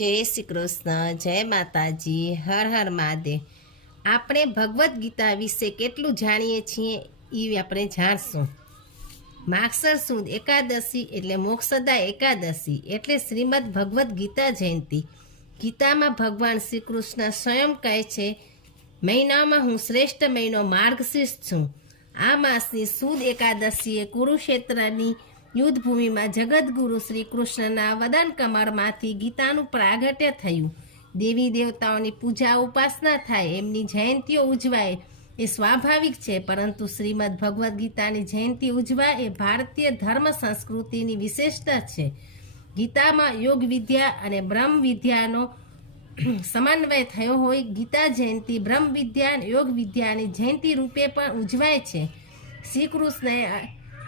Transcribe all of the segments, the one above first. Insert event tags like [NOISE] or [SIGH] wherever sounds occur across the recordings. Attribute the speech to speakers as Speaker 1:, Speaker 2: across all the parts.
Speaker 1: જય શ્રી કૃષ્ણ, જય માતાજી, હર હર મહાદેવ. આપણે ભગવદ્ ગીતા વિશે કેટલું જાણીએ છીએ એ આપણે જાણશું. માક્ષર સુદ એકાદશી એટલે મોક્ષદા એકાદશી એટલે શ્રીમદ ભગવદ્ ગીતા જયંતિ. ગીતામાં ભગવાન શ્રી કૃષ્ણ સ્વયં કહે છે, મહિનામાં હું શ્રેષ્ઠ મહિનો માર્ગશીર્ષ છું. આ માસની સુદ એકાદશીએ કુરુક્ષેત્રની યુદ્ધભૂમિમાં જગદગુરુ શ્રી કૃષ્ણના વદન કમળમાંથી ગીતાનું પ્રાગટ્ય થયું. દેવી દેવતાઓની પૂજા ઉપાસના થાય, એમની જયંતીઓ ઉજવાય, એ સ્વાભાવિક છે, પરંતુ શ્રીમદ ભગવદ્ ગીતાની જયંતી ઉજવા એ ભારતીય ધર્મ સંસ્કૃતિની વિશેષતા છે. ગીતામાં યોગ વિદ્યા અને બ્રહ્મ વિદ્યાનો સમન્વય થયો હોય, ગીતા જયંતિ, બ્રહ્મ વિદ્યા યોગ વિદ્યાની જયંતિ રૂપે પણ ઉજવાય છે. શ્રી કૃષ્ણએ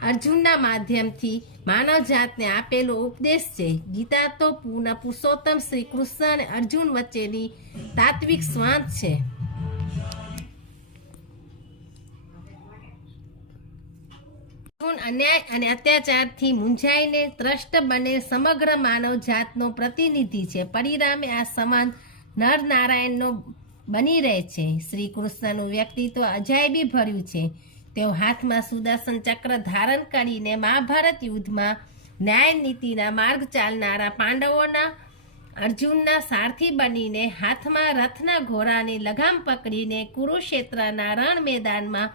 Speaker 1: અર્જુનના માધ્યમથી માનવ જાતને આપેલો ઉપદેશ છે. ગીતા તો પૂર્ણ પુરુષોત્તમ શ્રી કૃષ્ણ અને અર્જુન વચ્ચેની તાત્વિક સ્વાંત છે. અન્યાય અને અત્યાચારથી મૂંઝાઈને ત્રષ્ટ બને સમગ્ર માનવ જાતનો પ્રતિનિધિ છે. પરિણામે આ સમાન નર નારાયણનો બની રહે છે. શ્રી કૃષ્ણનું વ્યક્તિત્વ અજાયબી ભર્યું છે. તેઓ હાથમાં સુદર્શન ચક્ર ધારણ કરીને મહાભારત યુદ્ધમાં ન્યાય નીતિના માર્ગ ચાલનારા પાંડવોના અર્જુનના સારથી બનીને હાથમાં રથના ઘોડાની લગામ પકડીને કુરુક્ષેત્રના રણ મેદાનમાં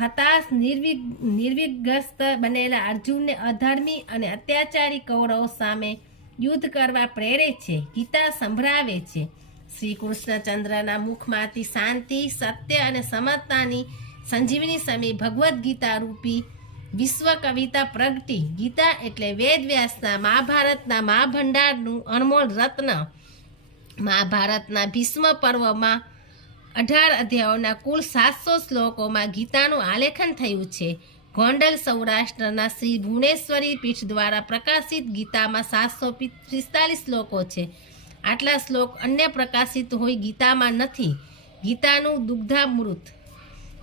Speaker 1: હતાશ નિર્વિગ નિર્વિગ્રસ્ત બનેલા અર્જુનને અધર્મી અને અત્યાચારી કૌરવો સામે યુદ્ધ કરવા પ્રેરે છે, ગીતા સંભળાવે છે. શ્રી કૃષ્ણચંદ્રના મુખમાંથી શાંતિ સત્ય અને સમતાની સંજીવની સમી ભગવદ્ ગીતા રૂપી વિશ્વ કવિતા પ્રગટી. ગીતા એટલે વેદ વ્યાસના મહાભારતના મહાભંડારનું અણમોલ રત્ન. મહાભારતના ભીષ્મ પર્વમાં અઢાર અધ્યાયોના કુલ સાતસો શ્લોકોમાં ગીતાનું આલેખન થયું છે. ગોંડલ સૌરાષ્ટ્રના શ્રી ભુવનેશ્વરી પીઠ દ્વારા પ્રકાશિત ગીતામાં સાતસો પિસ્તાલીસ શ્લોકો છે. આટલા શ્લોક અન્ય પ્રકાશિત હોય ગીતામાં નથી. ગીતાનું દુગ્ધામૃત.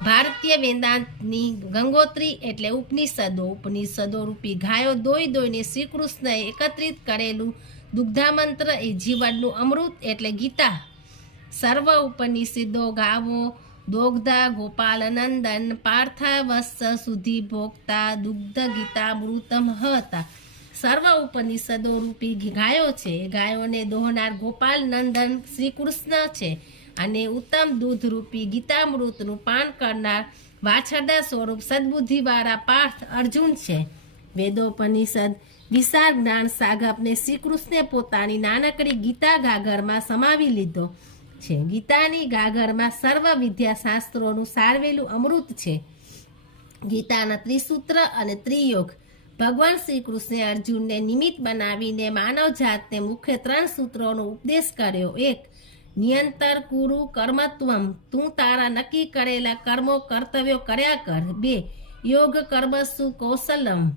Speaker 1: ભારતીય વેદાંતની ગંગોત્રી એટલે ઉપનિષદો. ઉપનિષદો રૂપી ગાયો દોઈ દોઈને શ્રી કૃષ્ણએ એકત્રિત કરેલું દુગ્ધામંત્ર એ જીવનનું અમૃત એટલે ગીતા. સર્વ ઉપનિષદો ગાવો, દોગ્ધા ગોપાલનંદન, પાર્થાવસ્સ સુધી ભોગતા દુગ્ધ ગીતા મૃતમ હતા. સર્વ ઉપનિષદો રૂપી ગાયો છે. ગાયોને દોહનાર ગોપાલ નંદન શ્રી કૃષ્ણ છે. અને ઉત્તમ દૂધરૂપી ગીતામૃતનું પાન કરનાર વાછરદા સ્વરૂપ સદબુદ્ધિવાળા પાર્થ અર્જુન છે. વેદોપનિષદ, વિશાળ જ્ઞાન સાગપને શ્રીકૃષ્ણે પોતાની નાનકડી ગીતા ગાગરમાં સમાવી લીધો છે. ગીતાની ગાગરમાં સર્વ વિદ્યાશાસ્ત્રોનું સારવેલું અમૃત છે. ગીતાના ત્રિસૂત્ર અને ત્રિયોગ, ભગવાન શ્રી કૃષ્ણે અર્જુનને નિમિત્ત બનાવીને માનવ જાતને મુખ્ય ત્રણ સૂત્રોનો ઉપદેશ કર્યો. એક નિયંતર કુરુ કર્મત્વમ. તું તારા નક્કી કરેલા કર્મો કર્તવ્યો કર્યા કર. બે, યોગ કર્મસુ કૌશલમ.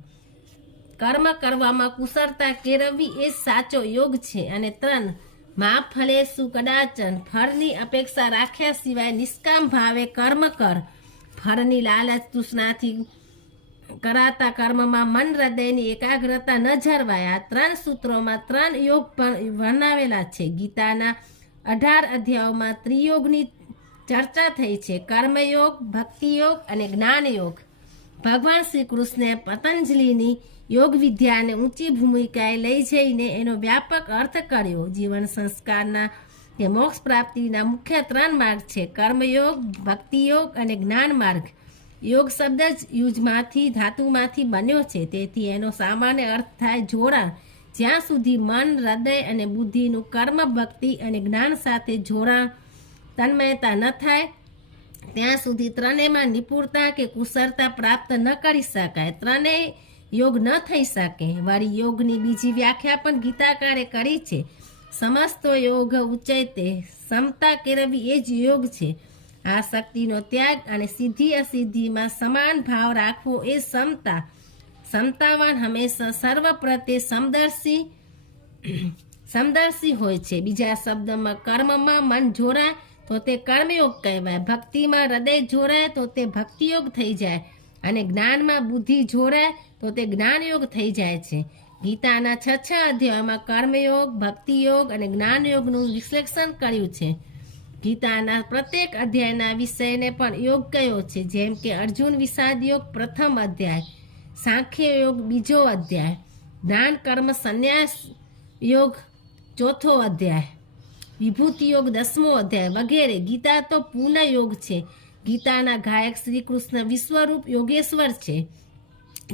Speaker 1: કર્મ કરવામાં કુશળતા કેળવવી એ સાચો યોગ છે. અને ત્રણ, મા ફલે સુ કદાચન. ફળની અપેક્ષા રાખ્યા સિવાય નિષ્કામ ભાવે કર્મ કર. ફળની લાલચ તૃષ્ણાથી કરાતા કર્મમાં મન હૃદયની એકાગ્રતા ન જળવાય. આ ત્રણ સૂત્રોમાં ત્રણ યોગ પણ વર્ણવેલા છે. ગીતાના અઢાર અધ્યાયોમાં ત્રિયોગની ચર્ચા થઈ છે. કર્મયોગ, ભક્તિયોગ અને જ્ઞાનયોગ. ભગવાન શ્રી કૃષ્ણે પતંજલિની યોગ વિદ્યાને ઊંચી ભૂમિકાએ લઈ જઈને એનો વ્યાપક અર્થ કર્યો. જીવન સંસ્કારના કે મોક્ષ પ્રાપ્તિના મુખ્ય ત્રણ માર્ગ છે. કર્મયોગ, ભક્તિયોગ અને જ્ઞાન માર્ગ. યોગ શબ્દ જ યુજમાંથી, ધાતુમાંથી બન્યો છે. તેથી એનો સામાન્ય અર્થ થાય જોડાણ. જ્યાં સુધી મન, હૃદય અને બુદ્ધિનું કર્મ, ભક્તિ અને જ્ઞાન સાથે જોડાણ તન્મયતા ન થાય, ત્યાં સુધી ત્રણેયમાં નિપુણતા કે કુશળતા પ્રાપ્ત ન કરી શકાય. ત્રણેય યોગ ન થઈ શકે. વાળી યોગની બીજી વ્યાખ્યા પણ ગીતાકારે કરી છે. સમસ્તો યોગ ઉચ્ચૈતે, સમતા કેળવવી એ જ યોગ છે. આ શક્તિનો ત્યાગ અને સિદ્ધિ અસિદ્ધિમાં સમાન ભાવ રાખવો એ સમતા સમતાવાન હંમેશા સર્વ પ્રત્યે સમદર્શી [CLEARS THROAT] સમદર્શી હોય છે. બીજા શબ્દમાં કર્મમાં મન જોડાય તો તે કર્મયોગ કહેવાય. ભક્તિમાં હૃદય જોડાય તો તે ભક્તિયોગ થઈ જાય. અને જ્ઞાનમાં બુદ્ધિ જોડાય તો તે જ્ઞાનયોગ થઈ જાય છે. ગીતાના છ છ અધ્યાયમાં કર્મયોગ, ભક્તિયોગ અને જ્ઞાનયોગનું વિશ્લેષણ કર્યું છે. ગીતાના પ્રત્યેક અધ્યાયના વિષયને પણ યોગ કયો છે. જેમ કે અર્જુન વિષાદ યોગ પ્રથમ અધ્યાય સાંખ્ય યોગ બીજો અધ્યાય. દાન, કર્મ, સંન્યાસ યોગ ચોથો અધ્યાય. વિભૂતિ યોગ દસમો અધ્યાય. વગેરે. ગીતા તો પૂર્ણ યોગ છે. ગીતાના ગાયક શ્રી કૃષ્ણ વિશ્વરૂપ યોગેશ્વર છે.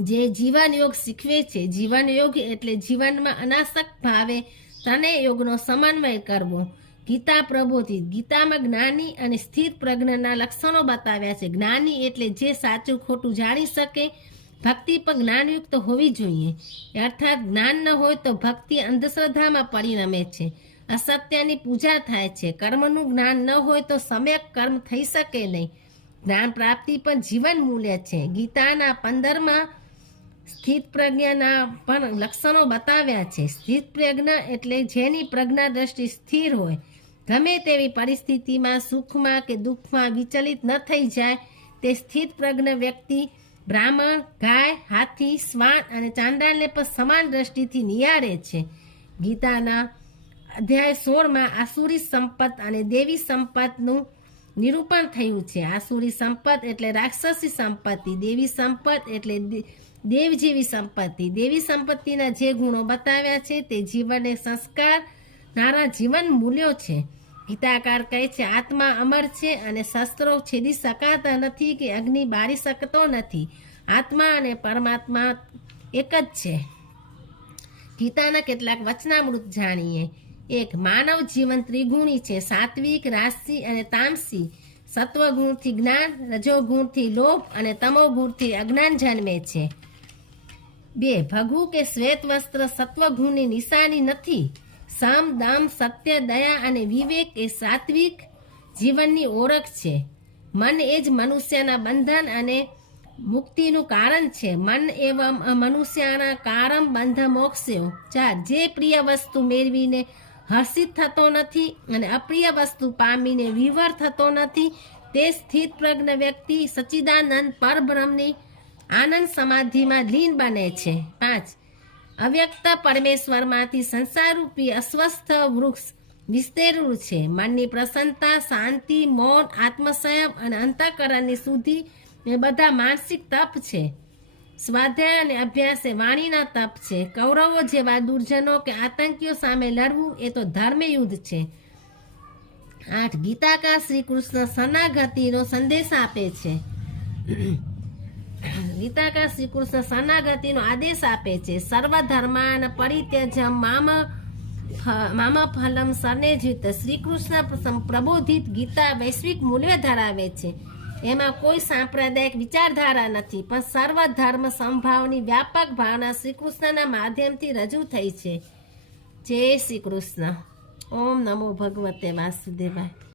Speaker 1: જે જીવન યોગ શીખવે છે. જીવન યોગ એટલે જીવનમાં અનાસક ભાવે તને યોગનો સમન્વય કરવો. ગીતા પ્રબોધિત. ગીતામાં જ્ઞાની અને સ્થિર પ્રજ્ઞના લક્ષણો બતાવ્યા છે. જ્ઞાની એટલે જે સાચું ખોટું જાણી શકે ભક્તિ પણ જ્ઞાનયુક્ત હોવી જોઈએ. અર્થાત જ્ઞાન ન હોય તો ભક્તિ અંધશ્રદ્ધામાં પરિણમે છે. અસત્યની પૂજા થાય છે. કર્મનું જ્ઞાન ન હોય તો સમ્યક કર્મ થઈ શકે નહીં. જ્ઞાન પ્રાપ્તિ પણ જીવન મૂલ્ય છે. ગીતાના પંદરમાં સ્થિત પ્રજ્ઞાના પણ લક્ષણો બતાવ્યા છે. સ્થિત પ્રજ્ઞા એટલે જેની પ્રજ્ઞા દ્રષ્ટિ સ્થિર હોય. ગમે તેવી પરિસ્થિતિમાં સુખમાં કે દુઃખમાં વિચલિત ન થઈ જાય તે સ્થિત પ્રજ્ઞ વ્યક્તિ બ્રાહ્મણ, ગાય, હાથી, શ્વાન અને ચાંડાલને પણ સમાન દ્રષ્ટિથી નિહાળે છે. ગીતાના અધ્યાય સોળમાં આસુરી સંપત અને દેવી સંપતનું નિરૂપણ થયું છે. આસુરી સંપત એટલે રાક્ષસી સંપત્તિ, દેવી સંપત એટલે દે- દેવ સંપત્તિ. દેવી સંપત્તિના જે ગુણો બતાવ્યા છે તે જીવનને સંસ્કાર નારા જીવન મૂલ્યો છે. ગીતાકાર કહે છે, આત્મા અમર છે અને શસ્ત્રો છેદી શકાતા નથી કે અગ્નિ બારી શકતો નથી. આત્મા અને પરમાત્મા એક જ છે. ગીતાના કેટલાક વચનામૃત જાણીએ. એક, માનવ જીવન ત્રિગુણી છે, સાત્વિક, રાશિ અને તામસી. સત્વગુણથી જ્ઞાન, રજોગુણથી લોભ અને તમોગુણથી અજ્ઞાન જન્મે છે. બે ભગુ કે શ્વેત વસ્ત્ર સત્વગુણની નિશાની નથી. સમ દામ સત્ય, દયા અને વિવેક એ સાત્વિક જીવનની ઓળખ છે. મન એ જ મનુષ્યના બંધન અને મુક્તિનું કારણ છે. મન એવમ મનુષ્યના કારમ બંધ મોક્ષ્યો ચાર જે પ્રિય વસ્તુ મેળવીને હર્ષિત થતો નથી અને અપ્રિય વસ્તુ પામીને વિવર થતો નથી, તે સ્થિત પ્રજ્ઞ વ્યક્તિ સચ્ચિદાનંદ પરબ્રહ્મની આનંદ સમાધિમાં લીન બને છે. પાંચ અવ્યક્ત પરમેશ્વરમાંથી સંસારરૂપી અસ્વસ્થ વૃક્ષ વિસ્તરેલું છે. મનની પ્રસન્નતા, શાંતિ, મૌન, આત્મસંયમ અને અંતઃકરણની શુદ્ધિ એ બધા માનસિક તપ છે. સ્વાધ્યાય અને અભ્યાસ એ વાણીના તપ છે. કૌરવો જેવા દુર્જનો કે આતંકીઓ સામે લડવું એ તો ધર્મયુદ્ધ છે. આઠ ગીતાકાર શ્રી કૃષ્ણ શરણાગતિનો સંદેશ આપે છે. ગીતાકાર શ્રી કૃષ્ણ શરણાગતિનો આદેશ આપે છે. સર્વ ધર્માન પરિત્યજમ મામ મામ ફલમ સર્નેજિત. શ્રી કૃષ્ણ પ્રબોધિત ગીતા વૈશ્વિક મૂલ્ય ધરાવે છે. એમાં કોઈ સાંપ્રદાયિક વિચારધારા નથી, પણ સર્વ ધર્મ સંભાવની વ્યાપક ભાવના શ્રી કૃષ્ણના માધ્યમથી રજૂ થઈ છે. જય શ્રી કૃષ્ણ ઓમ નમો ભગવતે વાસુદેવાય.